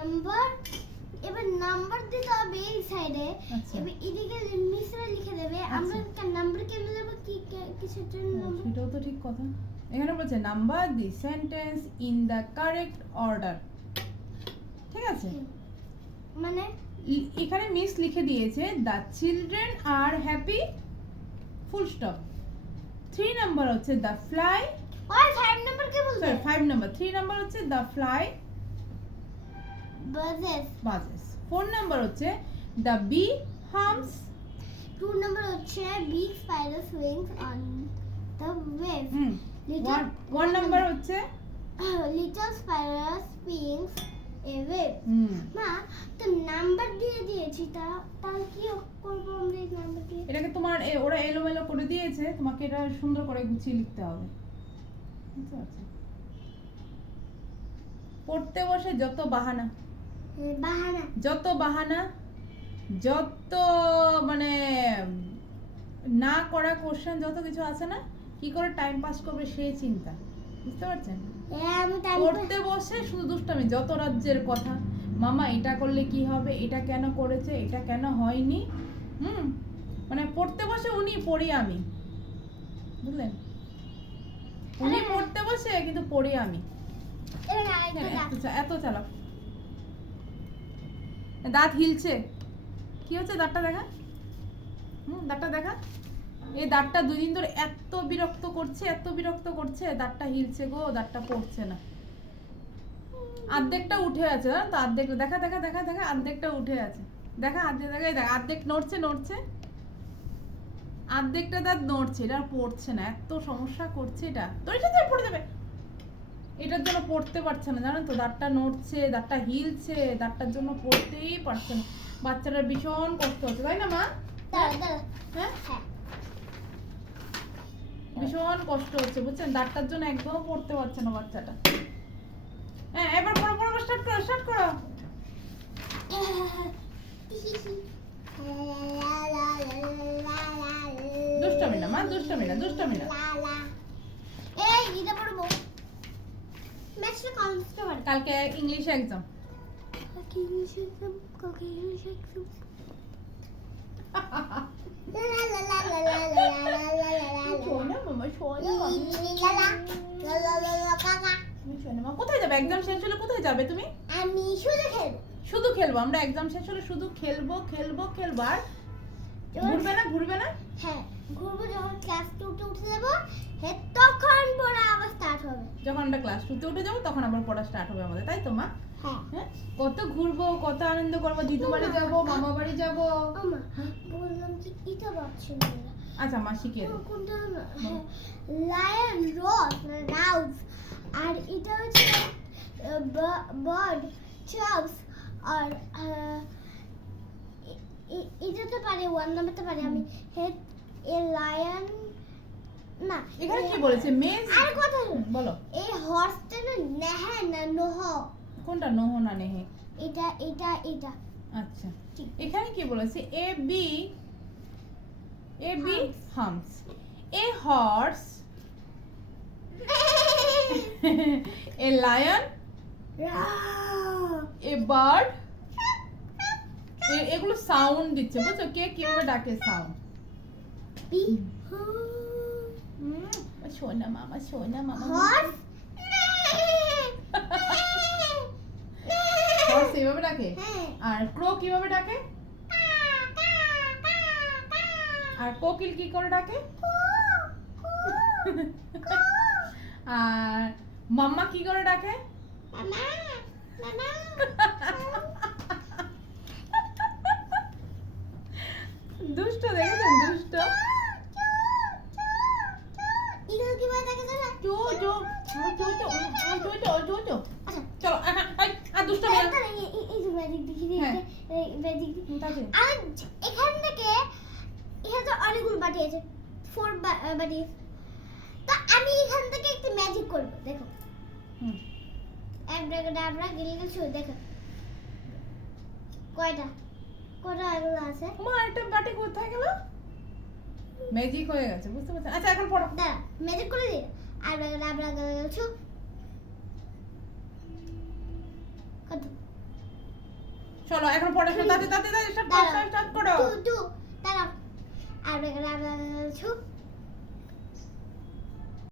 Number এবার number দিতে হবে এই সাইডে আচ্ছা। এবার এদিকে মিশ্রা লিখে দেবে। আমরা নাম্বার কেন দেবো? কি কে- কিসের জন্য নাম্বার সেটাও তো ঠিক কথা। এখানে বলছে number the sentence in the correct order ঠিক আছে? মানে? এখানে মিস লিখে দিয়েছে the children are happy full stop three number হচ্ছে the fly five number K sorry five number three number হচ্ছে the fly buzzes. Buzzes. Four number হচ্ছে the bee hums. Two number হচ্ছে big spider swings on the wave one one number হচ্ছে? Little spider spins a wave মা তো number দিয়ে দিয়েছি তা তাহলে কি করব আমরা এই নাম্বার দিয়ে? এটাকে তোমার ওরা এলোমেলো করে দিয়েছে তোমাকে এটা সুন্দর করে গুছিয়ে লিখতে হবে। বুঝতে পারছ? পড়তে বসে যত বাহানা। বাহানা। যত বাহানা যত মানে না করা কোশ্চেন যত কিছু আছে না কি করে টাইম পাস করবে সেই চিন্তা। বুঝতে পারছেন? পড়তে বসে শুধু দুষ্টামি যত রাজ্যের কথা। মামা এটা করলে কি হবে? এটা কেন করেছে? এটা কেন হয়নি? হুম? মানে পড়তে বসে উনি পড়ি আমি। বুঝলেন? উনি পড়তে বসে কিন্তু পড়ি আমি। এত চালাক দাঁত হিলছে। কি হচ্ছে দাঁতটা দেখা? হুম, দাঁতটা দেখা? এই দাঁতটা দুই দিন ধরে এত বিরক্ত করছে, এত বিরক্ত করছে, দাঁতটা হিলছে গো, দাঁতটা পড়ছে না। অর্ধেকটা উঠে আছে তো? অর্ধেকটা দেখা দেখা দেখা দেখা অর্ধেকটা উঠে আছে। দেখা অর্ধেক দেখা, এই দেখা অর্ধেক নড়ছে নড়ছে। অর্ধেকটা দাঁত নড়ছে, এটা পড়ছে না, এত সমস্যা করছে এটা। তোর এটা তো পড়ে যাবে। এটার জন্য পড়তে পারছে না জানো তো? দাঁতটা নড়ছে দাঁতটা হিলছে দাঁতটার জন্য পড়তেই পারছে না। বাচ্চাটার ভীষণ কষ্ট হচ্ছে তাই না মা? হ্যাঁ? হ্যাঁ। ভীষণ কষ্ট হচ্ছে বুঝছেন? দাঁতটার জন্য একদম পড়তে পারছে না বাচ্চাটা। হ্যাঁ এবার পড়ো পড়ো স্টার্ট করো স্টার্ট করো। দুষ্টমি না মা দুষ্টমি না দুষ্টমি না এই এটা পড়ব কালকে ইংলিশ এক্সাম কালকে ইংলিশ এক্সাম কালকে ইংলিশ এক্সাম শোনা মামা শোনা মা কোথায় যাবে? এক্সাম শেষ হলে কোথায় যাবে তুমি? আমি শুধু খেলব। শুধু খেলব? আমরা এক্সাম শেষ হলে শুধু খেলব খেলব খেলব। আর ঘুরবে না ঘুরবে না? হ্যাঁ ঘুরবো যখন ক্লাস টুতে উঠে যাব হ্যাঁ তখন পড়া আবার স্টার্ট হবে যখন আমরা ক্লাস টুতে উঠে যাব তখন আবার পড়া স্টার্ট হবে আমাদের তাই তো মা? হ্যাঁ। হ্যাঁ? কত ঘুরবো কত আনন্দ করব দিদু বাড়ি যাব মামা বাড়ি যাব। বললাম কি এটা আচ্ছা মা শিখিয়ে দেবো লায়ন রস রাউস আর এটা হচ্ছে বার্ড চাপস আর এটা তো পারে ওয়ান নাম্বারটা পারে আমি হেড এ লায়ন না এখানে কি বলেছে? মেজ আর কথা বলো। এই হর্সটা না নেহে। না নহ কোনটা? নহো না নেহে। এটা এটা এটা। আচ্ছা। এখানে কি বলেছে? A B A B hums. A horse a lion a bird এগুলো সাউন্ড দিচ্ছে। বুঝছ? কে কীভাবে ডাকে সাউন্ড? সোনা মামা সোনা মামা। হর্স? এভাবে ডাকে? হ্যাঁ আর ক্রো কীভাবে ডাকে? আর কোকিল কি করে ডাকে? আর মাম্মা কি করে ডাকে? মামা মামা আর এখান থেকে এখানে তো অনেকগুলো বাটি আছে। ফোর বাটি। তো আমি এখান থেকে একটা ম্যাজিক করব দেখো। হুম। একটা ডাবরা গেলে গেছে দেখো। কয়টা? কয়টা এগুলো আছে? মা একটা বাটি কোথায় গেল? ম্যাজিক হয়ে গেছে বুঝতে পারছেন? আচ্ছা এখন পড়ো। দাঁড়া ম্যাজিক করে দিই। আর ডাবরা গেলে গেছে কত? চলো এখন পড়াশোনা তাতে তাতে তাতে সব পড়াশোনা। স্টার্ট করো। আর